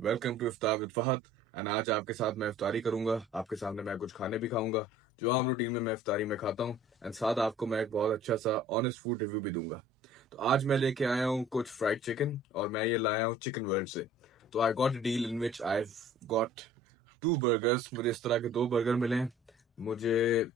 Welcome to इफ्तार with Fahad. And आज आपके साथ मैं इफ्तारी करूंगा। आपके सामने मैं कुछ खाने भी खाऊंगा जो आम रूटीन में मैं इफ्तारी में खाता हूं। एंड साथ आपको मैं एक बहुत अच्छा सा ऑनेस्ट फूड रिव्यू भी दूंगा। तो आज मैं लेके आया हूं कुछ फ्राइड चिकन और मैं ये लाया हूं चिकन वर्ल्ड से। तो I got a deal in which I got 2 burgers. मुझे इस तरह के 2 बर्गर मिले हैं। मुझे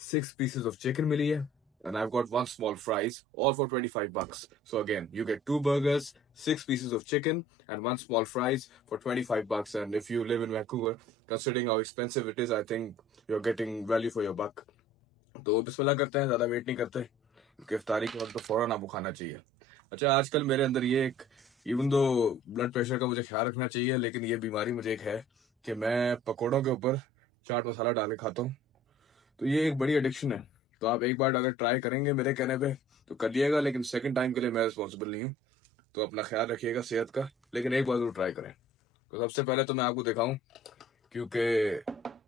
6 pieces of chicken मिली है and I've got one small fries, all for $25. So again, you get 2 burgers, 6 pieces of chicken, and one small fries for $25. And if you live in Vancouver, considering how expensive it is, I think you're getting value for your buck. तो बिस्मिल्लाह करते हैं, ज़्यादा wait नहीं करते क्योंकि इफ्तारी के वक्त तो फ़ौरन आपको खाना चाहिए। अच्छा, आजकल मेरे अंदर ये एक, इवन दो ब्लड प्रेशर का मुझे ख्याल रखना चाहिए, लेकिन ये बीमारी मुझे एक है कि मैं पकौड़ों के ऊपर चाट मसाला डाल के खाता हूँ। तो ये एक बड़ी एडिक्शन है। तो आप एक बार अगर ट्राई करेंगे मेरे कहने पे तो करिएगा, लेकिन सेकंड टाइम के लिए मैं रिस्पॉन्सिबल नहीं हूँ। तो अपना ख्याल रखिएगा सेहत का, लेकिन एक बार जरूर ट्राई करें। तो सबसे पहले तो मैं आपको दिखाऊं, क्योंकि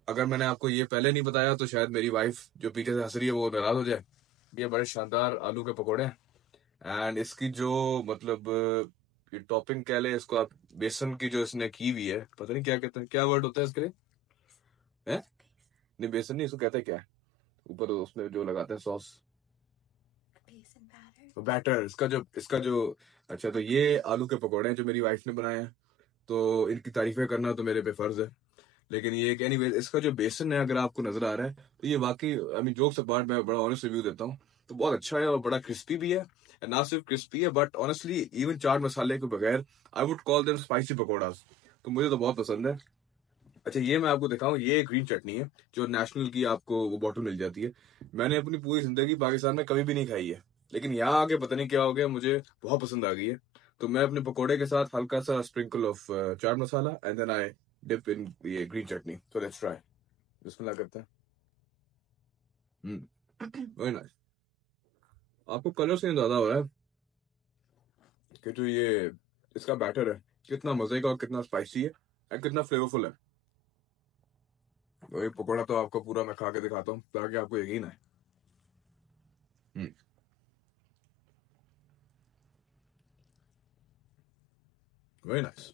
अगर मैंने आपको ये पहले नहीं बताया तो शायद मेरी वाइफ जो पीछे से हंस रही है वो नाराज हो जाए। ये बड़े शानदार आलू के पकौड़े हैं। एंड इसकी जो मतलब ये टॉपिंग कह ले इसको आप, बेसन की जो इसने की हुई है, पता नहीं क्या कहते हैं, क्या वर्ड होता है इसके लिए, है? नहीं बेसन नहीं, इसको कहते हैं क्या है ऊपर उसमें जो लगाते हैं सॉस, बैटर। इसका जो अच्छा, तो ये आलू के पकौड़े हैं जो मेरी वाइफ ने बनाए हैं। तो इनकी तारीफें करना तो मेरे पे फर्ज है। लेकिन ये कि एनीवेज, इसका जो बेसन है अगर आपको नजर आ रहा है तो ये वाकई, आई मीन जोक्स अपार्ट, मैं बड़ा ऑनेस्ट रिव्यू देता हूँ। तो बहुत अच्छा है और बड़ा क्रिस्पी भी है। And ना सिर्फ क्रिस्पी है बट ऑनेस्टली इवन चाट मसाले के बगैर I would call them spicy pakoras. तो मुझे तो बहुत पसंद है। अच्छा, ये मैं आपको दिखाऊं, ये ग्रीन चटनी है जो नेशनल की आपको वो बॉटल मिल जाती है। मैंने अपनी पूरी जिंदगी पाकिस्तान में कभी भी नहीं खाई है, लेकिन यहाँ आके पता नहीं क्या हो गया, मुझे बहुत पसंद आ गई है। तो मैं अपने पकोड़े के साथ हल्का सा sprinkle of chaat masala and then I dip in ये green chutney. So let's try. बिस्मिल्लाह करते हैं। Very nice. आपको कलर से अंदाजा हो रहा है कि जो ये इसका बैटर है कितना मजे का और कितना स्पाइसी है और कितना फ्लेवरफुल है। तो ये पकौड़ा तो आपको पूरा मैं खा के दिखाता हूँ ताकि आपको यकीन है। Very nice.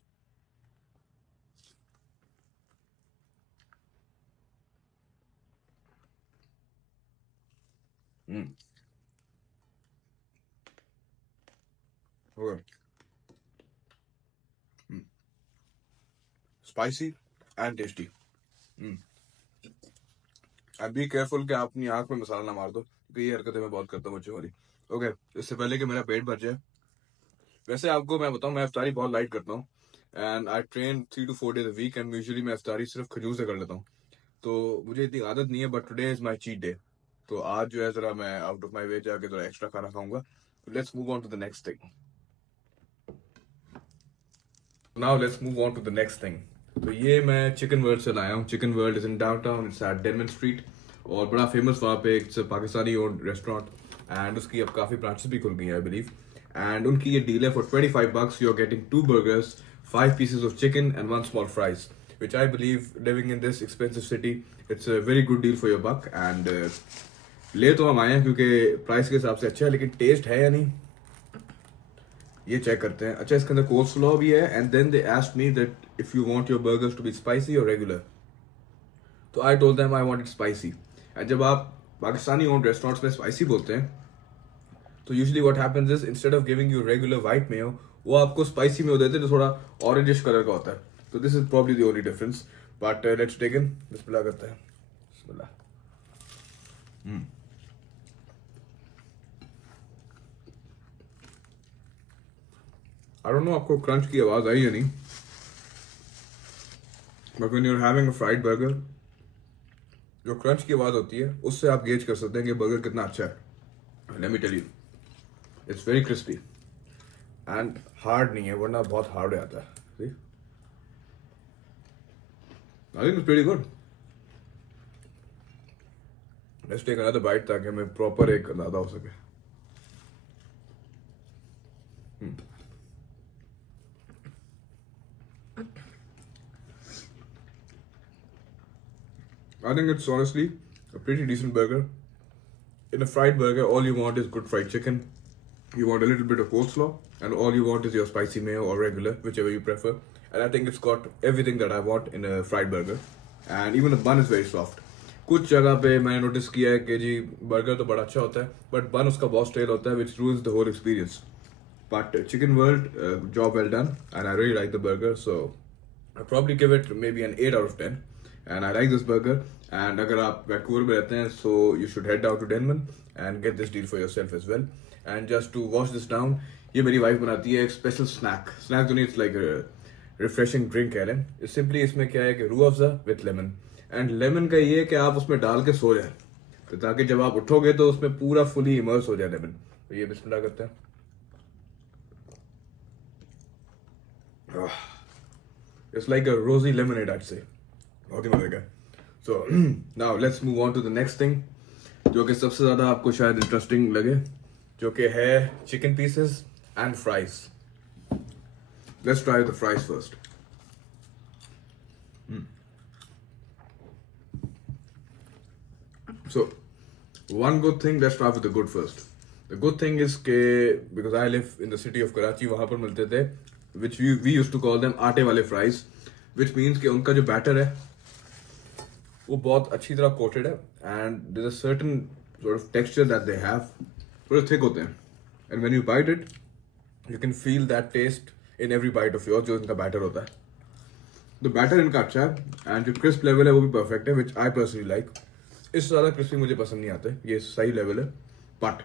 Okay. Spicy and tasty. And be careful कि आप अपनी आंख में मसाला ना मार दो, क्योंकि ये हरकतें मैं बहुत करता हूँ बच्चों वाली। ओके, इससे पहले कि मेरा पेट भर जाए, वैसे आपको मैं बताऊं, मैं इफ्तारी बहुत लाइट करता हूँ। And I train 3 to 4 days a week and usually मैं इफ्तारी सिर्फ खजूर से कर लेता हूँ। तो मुझे इतनी आदत नहीं है, but today is my cheat day. तो आज जो है जरा मैं आउट ऑफ माई वे जाके जरा एक्स्ट्रा खाना खाऊंगा। Let's move on to the next thing. Now let's move on to the next thing. तो ये मैं चिकन वर्ल्ड से लाया हूँ। Chicken world is in downtown, it's at Denman Street. और बड़ा फेमस वहाँ पे एक पाकिस्तानी ओन्ड रेस्टोरेंट, एंड उसकी अब काफ़ी ब्रांचेस भी खुल गई हैं आई बिलीव। एंड उनकी ये डील है, for $25 you are getting 2 burgers, 5 pieces of chicken and one small fries, which I believe living in this expensive city, it's a very good deal for your buck. And ले तो हम आए हैं क्योंकि price के हिसाब से अच्छा है, लेकिन टेस्ट है या नहीं ये चेक करते हैं। अच्छा, इसके अंदर कोल्ड स्लॉ भी है। And then they asked me that if you want your burgers to be spicy और रेगुलर। तो I told them I want it spicy. And जब आप पाकिस्तानी ओन्ड रेस्टोरेंट्स में स्पाइसी बोलते हैं तो usually what happens is, instead of giving you regular white mayo, वो आपको स्पाइसी मेयो देते हैं जो थोड़ा ऑरेंजिश कलर का होता है। तो this is probably the only difference. But let's take in, बिस्मिल्लाह करते हैं। बिस्मिल्लाह। आई डोंट नो आपको क्रंच की आवाज आई या नहीं, but when you are having a fried burger, जो क्रंच की आवाज होती है उससे आप गेज कर सकते हैं कि बर्गर कितना अच्छा है। Let me tell you, it's very crispy and hard नहीं है, वरना बहुत हार्ड हो जाता है। See? I think it's pretty good. Let's take another bite ताकि हमें प्रॉपर एक अंदाजा हो सके। I think it's honestly a pretty decent burger. In a fried burger, all you want is good fried chicken, You want a little bit of coleslaw, and all you want is your spicy mayo or regular, whichever you prefer. And I think it's got everything that I want in a fried burger. And even the bun is very soft. कुछ जगह पे मैंने notice किया है कि जी burger तो बड़ा अच्छा होता है बट बन उसका बहुत स्टेल होता है which ruins the whole experience. But Chicken World, job well done, and I really like the burger. So I'll probably give it maybe an 8 out of 10. And I like this burger. And अगर आप Vancouver में रहते हैं, so you should head down to Denman and get this deal for yourself as well. And just to wash this down, ये मेरी wife बनाती है एक स्पेशल स्नैक तो नहीं, इट्स लाइक रिफ्रेशिंग ड्रिंक कह रहे हैं. इट्स सिंपली इसमें क्या है कि Rooh Afza with lemon. And lemon का ये है कि आप उसमें डाल के सो जाए, तो ताकि जब आप उठोगे तो उसमें पूरा फुली इमर्स हो जाए लेमन. तो ये बिस्मिल्लाह करते हैं. It's like a rosy lemonade, I'd say. बहुत ही मजे का. So now let's move on to the next thing, जो कि सबसे ज़्यादा आपको शायद इंटरेस्टिंग लगे, जो कि है chicken pieces and fries. Let's try the fries first. So one good thing, let's start with the good first. The good thing is कि because I live in the city of Karachi, वहाँ पर मिलते थे which we used to call them आटे वाले fries, which means कि उनका जो बैटर है वो बहुत अच्छी तरह coated है and there's a certain sort of texture that they have, थोड़े thick होते हैं, and when you bite it you can feel that taste in every bite of yours जो इनका बैटर होता है. तो बैटर इनका अच्छा है and जो crisp level है वो भी perfect है, which I personally like. इससे ज़्यादा crispy मुझे पसंद नहीं आते, ये सही level है. But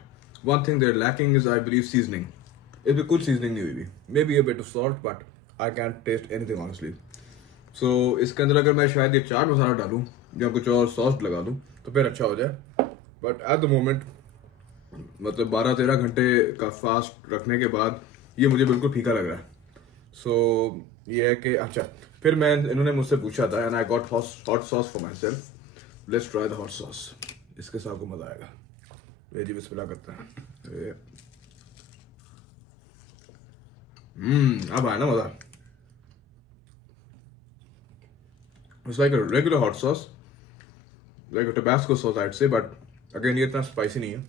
one thing they're lacking is I believe seasoning. इसमें कुछ सीजनिंग नहीं हुई भी. Maybe a bit of salt, but I can't taste anything honestly. So इसके अंदर अगर मैं शायद ये चाट मसाला डालूं या कुछ और सॉस लगा दूं तो फिर अच्छा हो जाए. But at the moment, मतलब 12-13 घंटे का फास्ट रखने के बाद ये मुझे बिल्कुल फीका लग रहा है. So ये है कि अच्छा, फिर मैं इन्होंने मुझसे पूछा था and I got hot sauce for myself. Let's try the hot sauce. इसके साथ को मजा आएगा. ये जी बिस्मिल्लाह करते हैं. अब आया ना मजा. It's like a regular hot sauce, like a Tabasco sauce I'd say, but again ये इतना spicy नहीं है.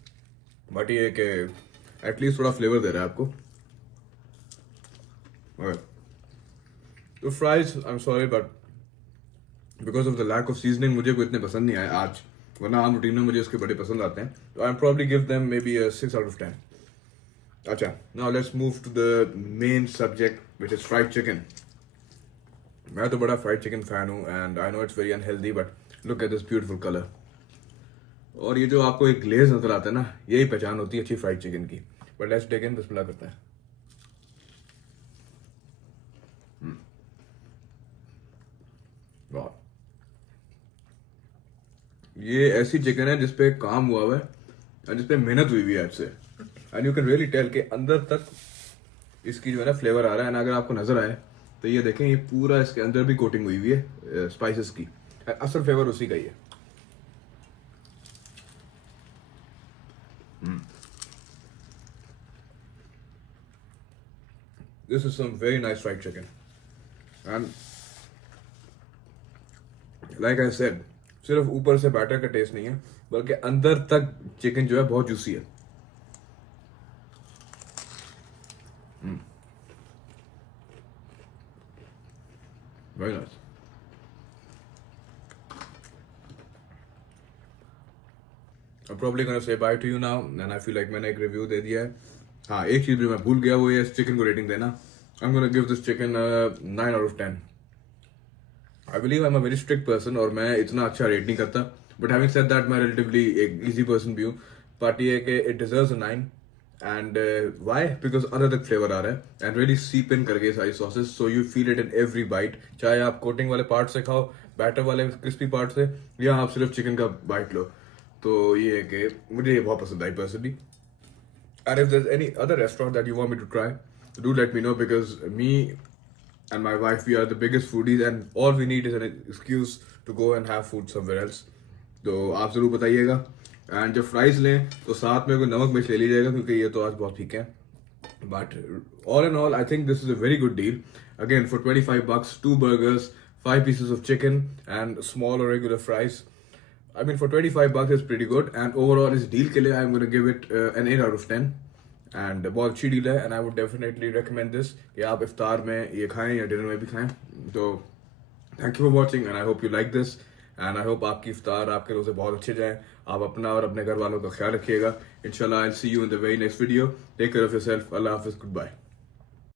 But ये है कि at least थोड़ा flavor दे रहा है आपको. Okay. तो fries, I'm sorry, but because of the lack of seasoning मुझे कोई इतने पसंद नहीं आए आज. वरना आम रूटीन में मुझे इसके बड़े पसंद आते हैं. So I'll probably give them maybe a 6 out of 10. अच्छा, now let's move to the main subject, which is fried chicken. मैं तो बड़ा फ्राइड चिकन फैन हूँ and I know it's very unhealthy, but look at this beautiful color. और ये जो आपको एक ग्लेज नजर आता है ना, यही पहचान होती है अच्छी फ्राइड चिकन की. But let's dig in, बिस्मिल्लाह करते हैं. वाह, ये ऐसी चिकन है जिसपे काम हुआ है और जिसपे मेहनत हुई है आज से. And you can really tell के अंदर तक इसकी जो है ना फ्लेवर आ रहा है. ना अगर आपको नजर आए तो ये देखें, ये पूरा इसके अंदर भी कोटिंग हुई हुई है स्पाइसेस की. असल फ्लेवर उसी का ही है. This is some very nice fried chicken. And like I said, सिर्फ ऊपर से बैटर का टेस्ट नहीं है बल्कि अंदर तक चिकन जो है बहुत जूसी है. Very nice. I'm probably gonna say bye to you now, and I feel like मैंने एक रिव्यू दे दिया है. हाँ, एक चीज भी मैं भूल गया, वो ये चिकन को रेटिंग देना. I'm gonna give this chicken a 9 out of 10. I believe I'm a very strict person और मैं इतना अच्छा रेट नहीं करता. But having said that, मैं relatively एक easy person भी हूँ. But ये है कि it deserves a 9. And why? Because अंदर तक फ्लेवर आ रहा है and really seep in करके सारी sauces, so you feel it in every bite. चाहे आप कोटिंग वाले पार्ट से खाओ, बैटर वाले क्रिस्पी पार्ट से, या आप सिर्फ चिकन का बाइट लो. तो ये है कि मुझे ये बहुत पसंद आई personally. And if there's any other restaurant that you want me to try, do let me know, because me and my wife, we are the biggest foodies and all we need is an excuse to go and have food somewhere else. तो आप ज़रूर बताइएगा. And जब fries लें तो साथ में कोई नमक मिर्च ले लीजिएगा क्योंकि ये तो आज बहुत ठीक है. But all in all, I think this is a very good deal. Again, for $25, 2 burgers, 5 pieces of chicken, and small or regular fries. I mean, for $25, it's pretty good. And overall, this deal के लिए I'm going to give it an 8 out of 10. And बहुत अच्छी deal है and I would definitely recommend this कि आप इफ्तार में ये खाएं या डिनर में भी खाएं. तो thank you for watching and I hope you like this and I hope आपकी इफ्तार आपके रोजे बहुत अच्छे जाएं. आप अपना और अपने घर वालों का ख्याल रखिएगा. इंशाल्लाह I will see you in the very next video. Take care of yourself. अल्लाह हाफिज. Good bye.